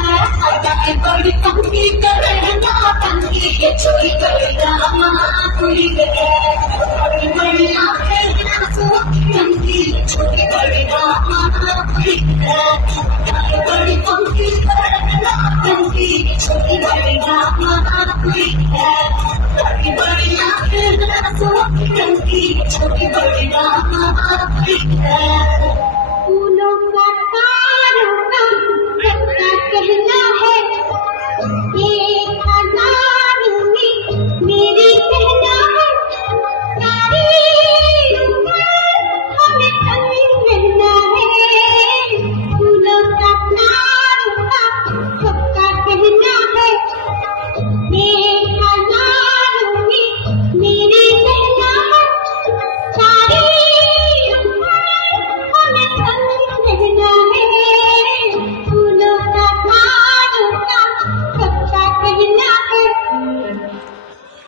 बड़ी पंक्ति करे ना पंक्ति के चोरी करे रामा कोई गए बड़ी बड़ी आंखें नाचो पंक्ति छोटी बड़ी रामा कोई गए बड़ी पंक्ति करे ना पंक्ति के छोटी बड़ी रामा कोई गए बड़ी बड़ी आंखें नाचो पंक्ति छोटी बड़ी रामा कोई गए